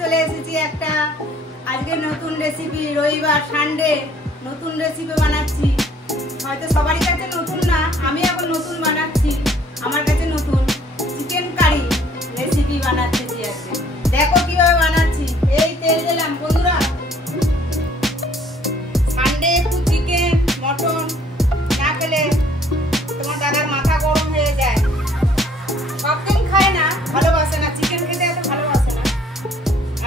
চলে এসেছি একটা আজকে নতুন রেসিপি। রবিবার সানডে নতুন রেসিপি বানাচ্ছি। হয়তো সবারই কাছে নতুন না, আমি এখন নতুন বানাচ্ছি, আমার কাছে নতুন চিকেন কারি রেসিপি বানাচ্ছি আজকে। দেখো কিভাবে বানাচ্ছি। এই তেল দিলাম বন্ধুরা। সানডে একটু চিকেন মটন না পেলে তোমার দাদার মাথা গরম হয়ে যায়। সবদিন খায় না, ভালোবাসে না, চিকেন খেতে এত ভালোবাসে না।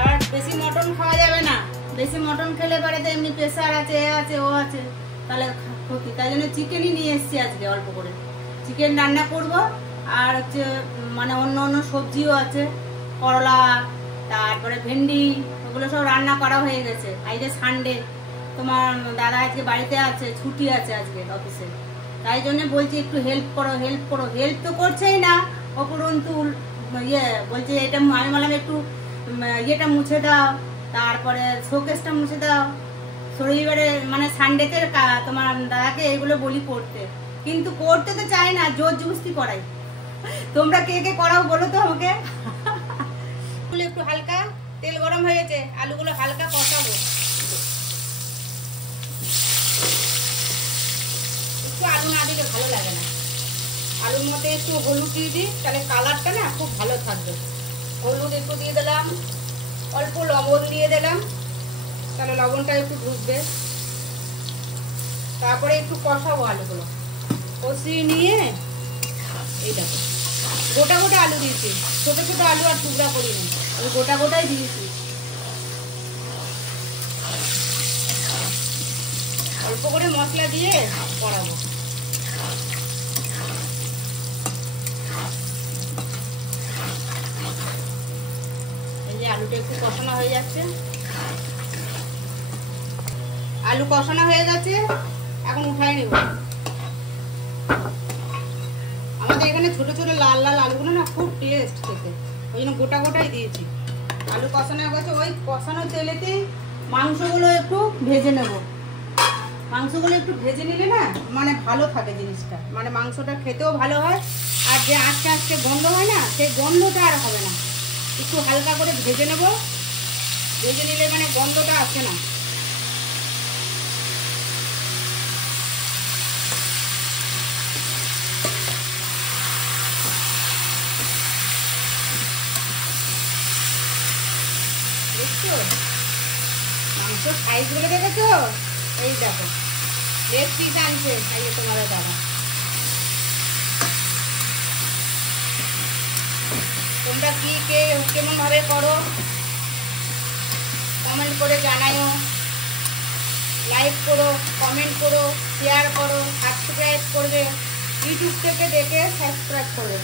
আর বেশি মটন খাওয়া যাবে না, বেশি মটন খেলে পরে তো এমনি প্রেশার আছে, এ আছে, ও আছে, তাহলে ক্ষতি। তাই জন্য চিকেনই নিয়ে এসেছি আজকে অল্প করে। চিকেন রান্না করব আর হচ্ছে মানে অন্য অন্য সবজিও আছে, করলা, তারপরে ভেন্ডি, ওগুলো সব রান্না করা হয়ে গেছে। আজকে সানডে, তোমার দাদা আজকে বাড়িতে আছে, ছুটি আছে আজকে অফিসে। তাই জন্য বলছি একটু হেল্প করো, হেল্প করো। হেল্প তো করছেই না, অপরন্তু বলছে এটা। আমি বললাম একটু ইয়েটা মুছে দাও, তারপরে শোকেসটা মুছে দাও। রবিবারে মানে সানডেতে তোমার দাদাকে এগুলো বলি করতে, কিন্তু করতে তো চাই না, জোর জবস্তি করাই। তোমরা কে কে করাও বলো তো আমাকে। একটু হালকা তেল গরম হয়েছে, আলুগুলো হালকা কষাবো। একটু আলু না দিলে ভালো লাগে না। আলুর মধ্যে একটু হলুদ দিয়ে দিই, তাহলে কালারটা না খুব ভালো থাকবে। হলুদ একটু দিয়ে দিলাম, অল্প লবণ দিয়ে দিলাম, তাহলে লবণটা একটু ঢুকবে। তারপরে একটু কষাবো আলুগুলো, কষিয়ে নিয়ে এই দেখো গোটা গোটা আলু দিয়েছি। ছোট ছোট আলু আর টুকরা করিনি, আমি গোটা গোটাই দিয়েছি। অল্প করে মশলা দিয়ে করাবো। এই যে আলুটা একটু কষানো হয়ে যাচ্ছে, আলু কষানো হয়ে গেছে, এখন উঠাই নেব। আমাদের এখানে ছোট ছোট লাল লাল আলুগুলো না খুব টেস্ট খেতে, ওই জন্য গোটা গোটাই দিয়েছি। আলু কষানো হয়ে গেছে, ওই কষানো তেলেতেই মাংসগুলো একটু ভেজে নেব। মাংসগুলো একটু ভেজে নিলে না মানে ভালো থাকে জিনিসটা, মানে মাংসটা খেতেও ভালো হয়। আর যে আস্তে আস্তে গন্ধ হয় না, সেই গন্ধটা আর হবে না। একটু হালকা করে ভেজে নেব, ভেজে নিলে মানে গন্ধটা আসে না। মাংসর সাইজগুলো দেখেছো? এই দেখো লেগ পিস আনছে এই তোমাদের দাদা। তোমরা কি কে কেমন ভাবে করো কমেন্ট করে জানাও। লাইক করো, কমেন্ট করো, শেয়ার করো, সাবস্ক্রাইব করবে। ইউটিউব থেকে দেখে সাবস্ক্রাইব করবে,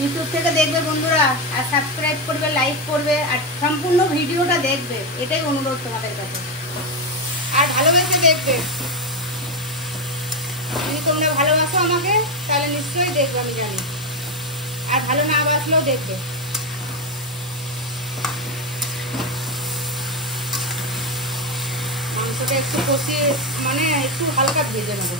ইউটিউব থেকে দেখবে বন্ধুরা, আর সাবস্ক্রাইব করবে, লাইক করবে, আর সম্পূর্ণ ভিডিওটা দেখবে। এটাই অনুরোধ তোমাদের কাছে। আর ভালোবেসে দেখবে। যদি তোমরা ভালোবাসো আমাকে, তাহলে নিশ্চয়ই দেখবে, আমি জানি। আর ভালো না বাসলেও দেখবে। মাংসটা একটু কষিয়ে মানে একটু হালকা ভেজে নেবো।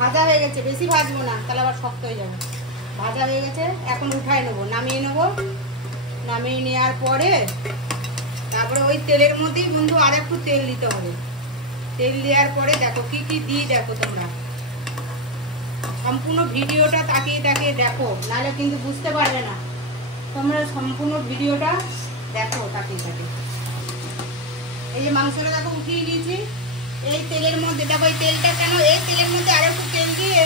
ভাজা হয়ে গেছে, বেশি ভাজবো না, তাহলে আবার শক্ত হয়ে যাবে। ভাজা হয়ে গেছে, এখন উঠাই নেবো, নামিয়ে নেবো। নামিয়ে নেওয়ার পরে তারপরে ওই তেলের মধ্যেই বন্ধু আর একটু তেল দিতে হবে। তেল দেওয়ার পরে দেখো কি কি দিই, দেখো তোমরা সম্পূর্ণ ভিডিওটা তাকিয়ে তাকিয়ে দেখো, নাহলে কিন্তু বুঝতে পারবে না। তোমরা সম্পূর্ণ ভিডিওটা দেখো তাকিয়ে তাকিয়ে। এই যে মাংসটা দেখো উঠিয়ে নিয়েছি এই তেলের মধ্যে। দেখো এই তেলটা কেন, এই তেলের মধ্যে আর একটু তেল দিয়ে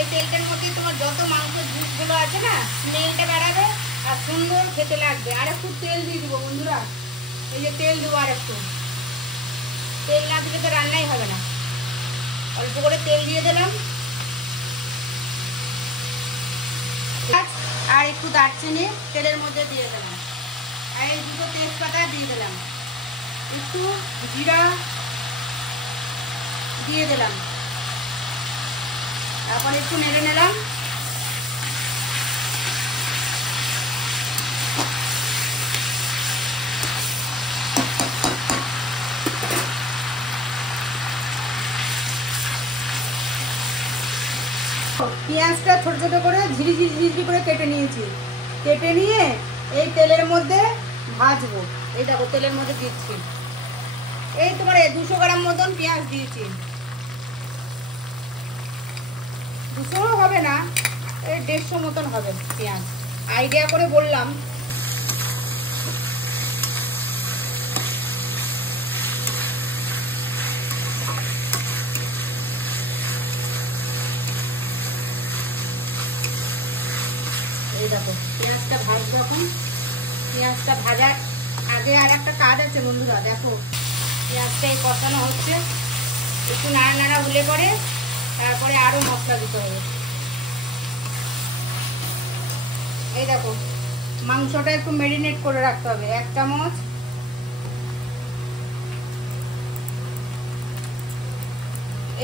এই তেলটার মধ্যে তোমার যত মাংসের জুসগুলো আছে না, স্মেলটা বেড়াবে আর সুন্দর খেতে লাগবে। আর একটু তেল দিয়ে দেবো বন্ধুরা, এই যে তেল দেবো আর একটু। তেল না দিলে তো রান্নাই হবে না। অল্প করে তেল দিয়ে দিলাম, আর একটু দারচিনি তেলের মধ্যে দিয়ে দিলাম, আর এই দুটো তেজপাতা দিয়ে দিলাম, একটু জিরা দিয়ে দিলাম, তারপর একটু নেড়ে নিলাম। পেঁয়াজটা ছোট ছোট করে ঝিরি করে কেটে নিয়েছি। কেটে নিয়ে এই তেলের মধ্যে ভাজবো। এই দেখো তেলের মধ্যে দিচ্ছি। এই তোমার 200 গ্রাম মতন পেঁয়াজ দিয়েছি। 200 হবে না, এই 150 মতন হবে পেঁয়াজ, আইডিয়া করে বললাম। এই দেখো পেঁয়াজটা ভাজবো এখন। পেঁয়াজটা ভাজার আগে আর একটা কাজ আছে বন্ধুরা, দেখো পেঁয়াজটা এই কষানো হচ্ছে, একটু নাড়া হলে পরে তারপরে আরো মশলা দিতে হবে। এই দেখো মাংসটা একটু ম্যারিনেট করে রাখতে হবে। 1 চামচ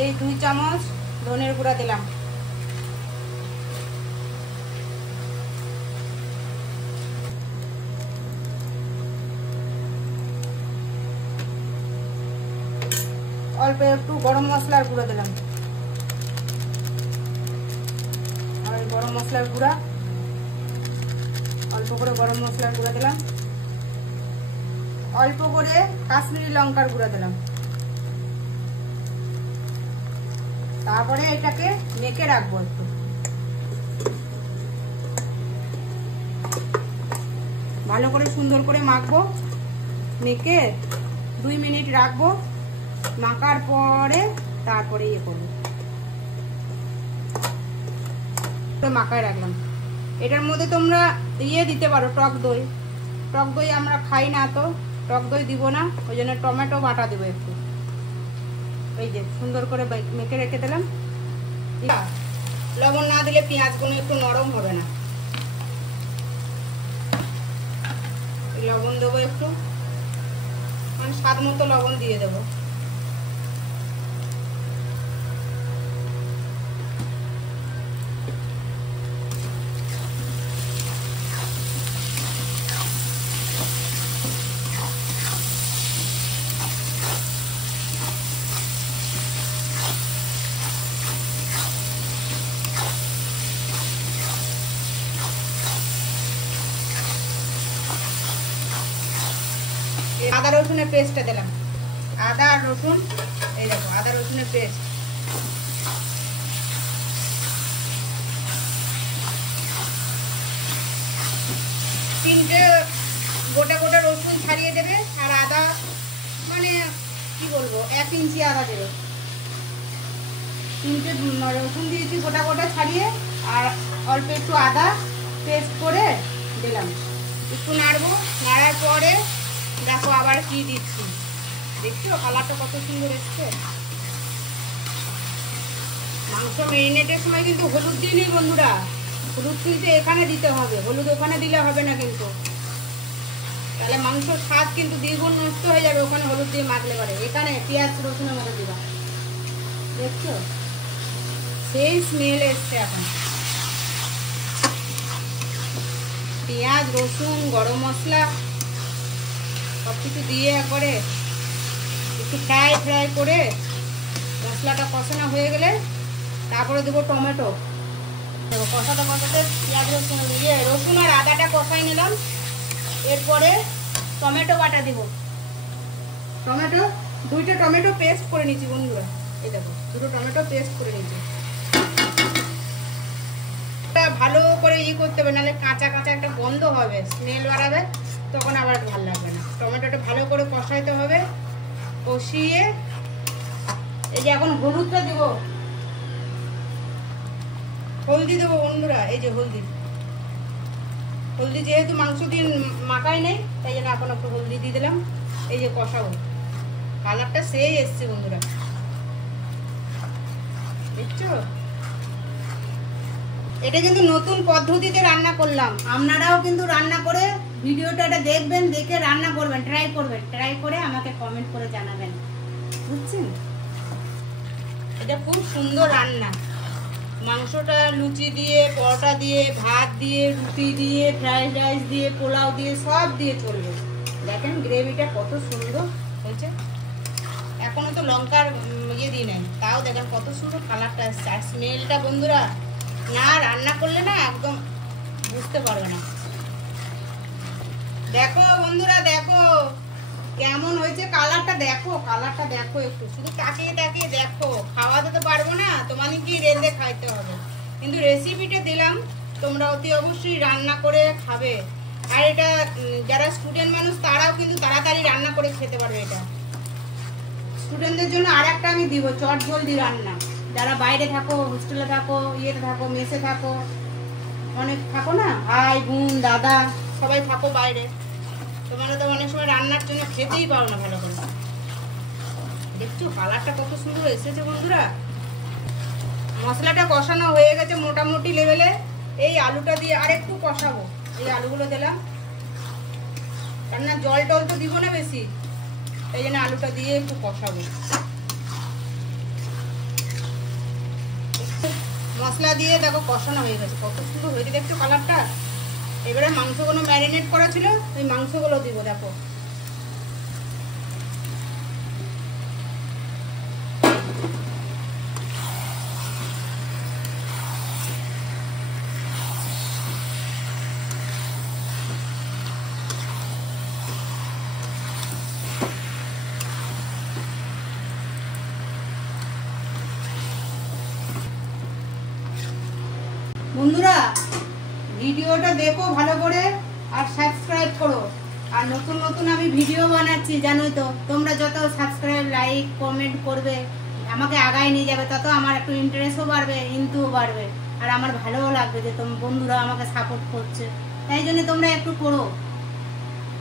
এই 2 চামচ ধনের গুঁড়া দিলাম। অল্প একটু গরম মশলার গুঁড়ো দিলাম। আর গরম মশলার গুঁড়া অল্প করে গরম মশলার গুঁড়া দিলাম। অল্প করে কাশ্মীরি লঙ্কার গুঁড়া দিলাম। তারপরে এটাকে মেখে রাখবো একটু। ভালো করে সুন্দর করে মাখবো। মেখে 2 মিনিট রাখবো। মাখার পরে তারপরে ইয়ে করবো, মাখায় রাখলাম। এটার মধ্যে তোমরা ইয়ে দিতে পারো, টক দই। টক দই আমরা খাই না, তো টক দই দিব না, ওই জন্য টমেটো বাটা দেবো একটু। এই যে সুন্দর করে মেখে রেখে দিলাম। লবণ না দিলে পেঁয়াজগুলো একটু নরম হবে না। লবণ দেবো একটু, মানে স্বাদ মতো লবণ দিয়ে দেবো। আদা রসুনের পেস্টটা দিলাম। আদা আর রসুন, এই দেখো আদা রসুনের পেস্ট। তিনটে গোটা গোটা রসুন ছাড়িয়ে দেবে, আর আদা মানে কি বলবো 1 ইঞ্চি আদা দেবে। 3টে রসুন দিয়েছি গোটা গোটা ছাড়িয়ে, আর অল্প একটু আদা পেস্ট করে দিলাম। একটু নাড়বো। নাড়ার পরে দেখো আবার কি দিচ্ছি, দেখছো কালারটা কত সুন্দর এসছে। মাংস মেরিনেটের সময় কিন্তু হলুদ দিইনি বন্ধুরা। হলুদ কিন্তু এখানে দিতে হবে, হলুদ ওখানে দিলে হবে না কিন্তু, তাহলে মাংসর স্বাদ কিন্তু দ্বিগুণ নষ্ট হয়ে যাবে ওখানে হলুদ দিয়ে মাখলে পারে। এখানে পেঁয়াজ রসুনের মধ্যে দিবা, দেখছো সেই স্মেল এসছে। এখন পেঁয়াজ রসুন গরম মশলা সব কিছু দিয়ে একবারে একটু ফ্রাই করে মশলাটা কষানো হয়ে গেলে তারপরে দেবো টমেটো। কষাতে পেঁয়াজ রসুন আর আদাটা কষাই নিলাম। এরপরে টমেটো বাটা দিব। টমেটো 2টা টমেটো পেস্ট করে নিচ্ছি বন্ধুরা। এই দেখো 2টো টমেটো পেস্ট করে নিচ্ছি। ভালো করে করতে হবে, নাহলে কাঁচা কাঁচা একটা গন্ধ হবে, স্মেল বাড়াবে, তখন আবার ভালো লাগবে না। টমেটোটা ভালো করে কষাইতে হবে। কষিয়ে এই যে এখন হলুদটা দিব, হলদি দেবো বন্ধুরা। এই যে হলদি যেহেতু মাংস দিয়ে মাখাই নেই, তাই জন্য এখন একটু হলদি দিয়ে দিলাম। এই যে কষাবো, কালারটা সেই এসছে বন্ধুরা, দেখছো। এটা কিন্তু নতুন পদ্ধতিতে রান্না করলাম। আপনারাও কিন্তু রান্না করে ভিডিওটা দেখবেন, দেখে রান্না করবেন, ট্রাই করে আমাকে কমেন্ট করে জানাবেন, বুঝছেন। এটা খুব সুন্দর রান্না। মাংসটা লুচি দিয়ে, পরোটা দিয়ে, ভাত দিয়ে, রুটি দিয়ে, ফ্রাইড রাইস দিয়ে, পোলাও দিয়ে, সব দিয়ে চলবে। দেখেন গ্রেভিটা কত সুন্দর হয়েছে। এখনো তো লঙ্কার লাগিয়ে দিই নাই, তাও দেখেন কত সুন্দর কালারটা আসছে। আর স্মেলটা বন্ধুরা না রান্না করলে না একদম বুঝতে পারবে না। দেখো বন্ধুরা, দেখো কেমন হয়েছে কালারটা, দেখো কালারটা দেখো, একটু শুধু তাকিয়ে তাকিয়ে দেখো। খাওয়াতে তো পারবো না, তোমাকে রেঁধে খাইতে হবে, কিন্তু রেসিপিটা দিলাম, তোমরা অতি অবশ্যই রান্না করে খাবে। আর এটা যারা স্টুডেন্ট মানুষ তারাও কিন্তু তাড়াতাড়ি রান্না করে খেতে পারবে। এটা স্টুডেন্টদের জন্য আর একটা আমি দিব, চট জলদি রান্না। যারা বাইরে থাকো, হোস্টেলে থাকো, ইয়েতে থাকো, মেসে থাকো, অনেক থাকো না, ভাই বোন দাদা সবাই থাকো বাইরে, তোমরা তো অনেক সময় রান্নার জন্য খেতেই পারো না ভালো করে। দেখছো কালারটা কত সুন্দর এসেছে বন্ধুরা। মশলাটা কষানো হয়ে গেছে মোটামুটি লেভেলে। এই আলুটা দিয়ে আর একটু কষাবো। এই আলুগুলো দিলাম, কেননা জল টল তো দিব না বেশি, এই জন্য আলুটা দিয়ে একটু কষাবো। মশলা দিয়ে দেখো কষানো হয়ে গেছে, কত সুন্দর হয়েছে দেখছো কালারটা। এবারে মাংসগুলো ম্যারিনেট করা ছিল, ওই মাংসগুলো দিব। দেখো বন্ধুরা, ভিডিওটা দেখো ভালো করে আর সাবস্ক্রাইব করো। আর নতুন নতুন আমি ভিডিও বানাচ্ছি, জানোই তো। তোমরা যত সাবস্ক্রাইব, লাইক, কমেন্ট করবে, আমাকে আগায় নিয়ে যাবে, তত আমার একটু ইন্টারেস্টও বাড়বে, ইন্তুও বাড়বে। আর আমার ভালোও লাগবে যে তোমরা বন্ধুরা আমাকে সাপোর্ট করছে। তাই জন্য তোমরা একটু করো,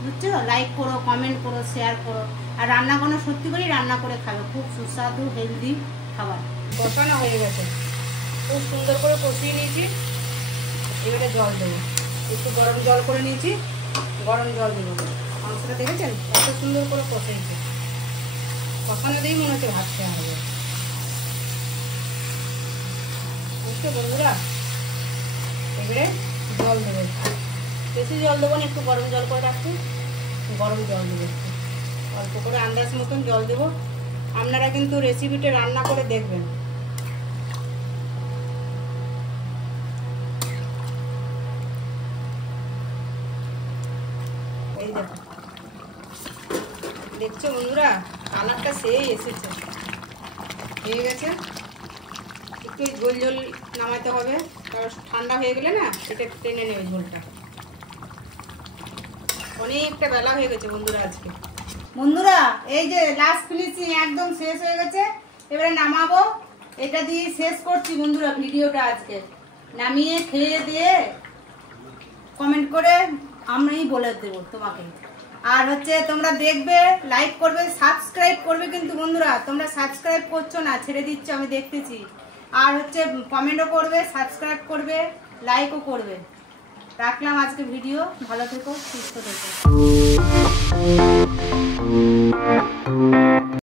বুঝছো? লাইক করো, কমেন্ট করো, শেয়ার করো। আর রান্না কোনো সত্যি করেই রান্না করে খাবে, খুব সুস্বাদু হেলদি খাবার। কষানো হয়ে গেছে, খুব সুন্দর করে কষিয়ে নিয়েছি। এবারে জল দেবো, একটু গরম জল করে নিয়েছি, গরম জল দেবো। মাংসটা দেখেছেন কত সুন্দর করে কষিয়েছে, কষানো দিয়েই মনে হচ্ছে ভাত খাওয়া হবে, বুঝছো বন্ধুরা? এবারে জল দেবো, বেশি জল দেবো না, একটু গরম জল করে রাখছি, গরম জল দেবো, একটু অল্প করে আন্দাজ মতন জল দেবো। আপনারা কিন্তু রেসিপিটা রান্না করে দেখবেন। এই দেখো, দেখছো বন্ধুরা কালারটা সেই এসেছে, হয়ে গেছে। একটু ঝোল ঝোল নামাতে হবে, কারণ ঠান্ডা হয়ে গেলে না এটা টেনে নেবে ঝোলটা। অনেকটা বেলা হয়ে গেছে বন্ধুরা আজকে। বন্ধুরা এই যে লাস্ট ফিনিশিং একদম শেষ হয়ে গেছে, এবারে নামাবো। এটা দিয়ে শেষ করছি বন্ধুরা ভিডিওটা আজকে। নামিয়ে খেয়ে দিয়ে কমেন্ট করে আমি বলে দেবো তোমাকে। আর হচ্ছে তোমরা দেখবে, লাইক করবে, সাবস্ক্রাইব করবে। কিন্তু বন্ধুরা তোমরা সাবস্ক্রাইব করছো না, ছেড়ে দিচ্ছ, আমি দেখতেছি। আর হচ্ছে কমেন্টও করবে, সাবস্ক্রাইব করবে, লাইকও করবে। রাখলাম আজকে ভিডিও। ভালো থেকো, সুস্থ থেকো।